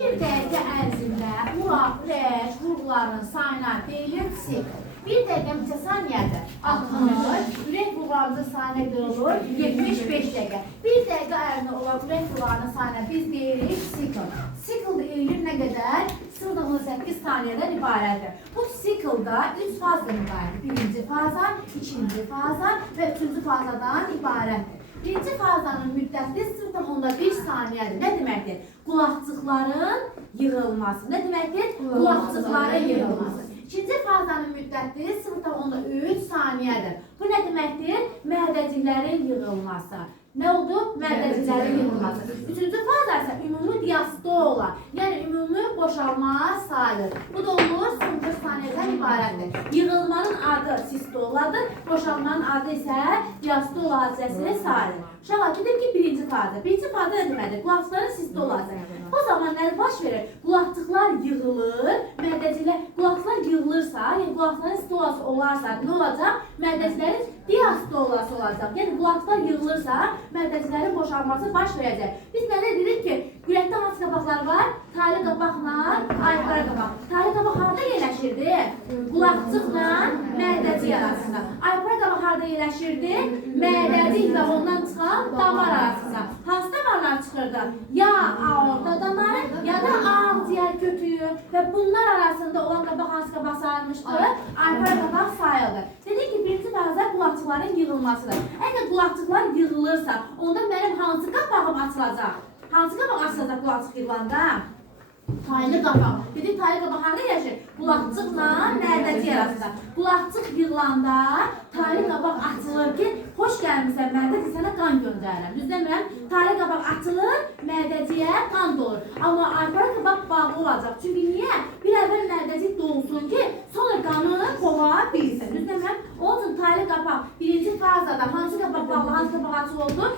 Bir dəqiqə ərzində ürək vurğularının sayına deyilir sikl. Bir dəqiqə neçə saniyədir? 60. Ürək vurğularımızın sayına deyilir 75 dəqiqə. Bir dəqiqə ərzində olan ürək vurğularının sayına biz deyirik sikl. Sikl deyilir nə qədər? 0,8 saniyədən ibarətdir. Bu siklda 3 fazdan ibarətdir. Birinci faza, ikinci faza və üçüncü fazadan ibarətdir. Birinci fazanın müddəti 0,1 saniyədir. Nə deməkdir? Qulaqcıqların yığılması. Nə deməkdir? Qulaqcıqların yığılması. İkinci fazanın müddəti 0,3 saniyədir. Bu nə deməkdir? Mədəciklərin yığılması. Nə oldu? Mədəciklərin yığılması. Üçüncü faza isə ümumi diastola, yəni ümumi boşalma sayıdır. Bu da olur 0,1 saniyədən ibarətdir. Yığılmanın adı sistoladır, boşalmanın adı isə diastola hadisəsinin sayıdır. Uşaqlar, dedim ki, birinci faza. Birinci faza nə deməkdir? Qulaqcıqların sistolası. O zaman nə baş verir? Qulaqcıqlar yığılır, mədəciklər, qulaqcıqlar yığılırsa, yəni qulaqcıqların sistolası olarsa, nə olacaq? Mədəciklərin diastolası olacaq. Yəni qulaqcıqlar yığılırsa, mədəciklərin boşalması baş verəcək. Biz nə dedik ki, ürəkdə hansı qabaqlar var? Taylı qabaqla ayaqlar qabaq. Taylı qabaq harada yerləşirdi? Qulaqcıqla mədəcik arasında. Ayaqlar qabaq harada yerləşirdi? Mədəcik və ondan çıxan damar arasında. Hansı damarlar çıxırdı? Ya aorta damarı, ya da ağciyər kötüyü və bunlar arasında olan qabaq hansı qabaq sayılmışdır? Ayaqlar qabaq sayıldı. Dedik ki, birinci faza qulaqcıqların yığılmasıdır. Əgər qulaqcıqlar yığılırsa, onda mənim hansı qabağım açılacaq? Hansı qabaq açılacaq qulaqcıq yığılanda? Taylı qabaq. Dedik, taylı qabaq harada yerləşir? Qulaqcıqla mədəcik arasında. Qulaqcıq yığılanda taylı qabaq açılır ki, xoş gəlmirsən mədəcik, sənə qan göndərirəm. Düz demirəm, taylı qabaq açılır, mədəciyə qan dolur. Amma ayaqları qabaq bağlı olacaq. Çünki niyə? Bir əvvəl mədəcik dolsun ki, sonra qanı qova bilsin. Düz demirəm, onun üçün taylı qabaq birinci fazada hansı qabaq bağlı, hansı qabaq açıq oldu?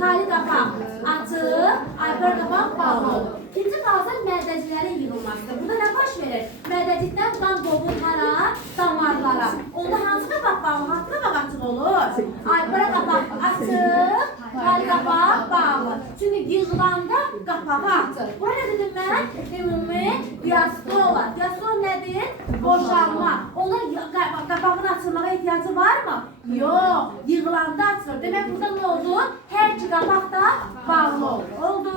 Taylı qabaq açıq, ayaqları qabaq bağlı oldu. İkinci faza mədəciklərin yığılmasıdır. Burada nə baş verir? Mədəcikdən qan qovur hara? Damarlara. Onda hansı qabaq bağlı, hansı qabaq açıq olur? Ayaqlara qabaq açıq, taylı qabaq bağlı. Çünki yığılanda qapağı açır. Bura nə dedim mən? Ümumi diastola. Diastola nədir? Boşalma. Onun qapağın açılmağa ehtiyacı varmı? Yox. Yığılanda açılır. Demək burada nə oldu? Hər iki qapaq da bağlı olur. Oldu.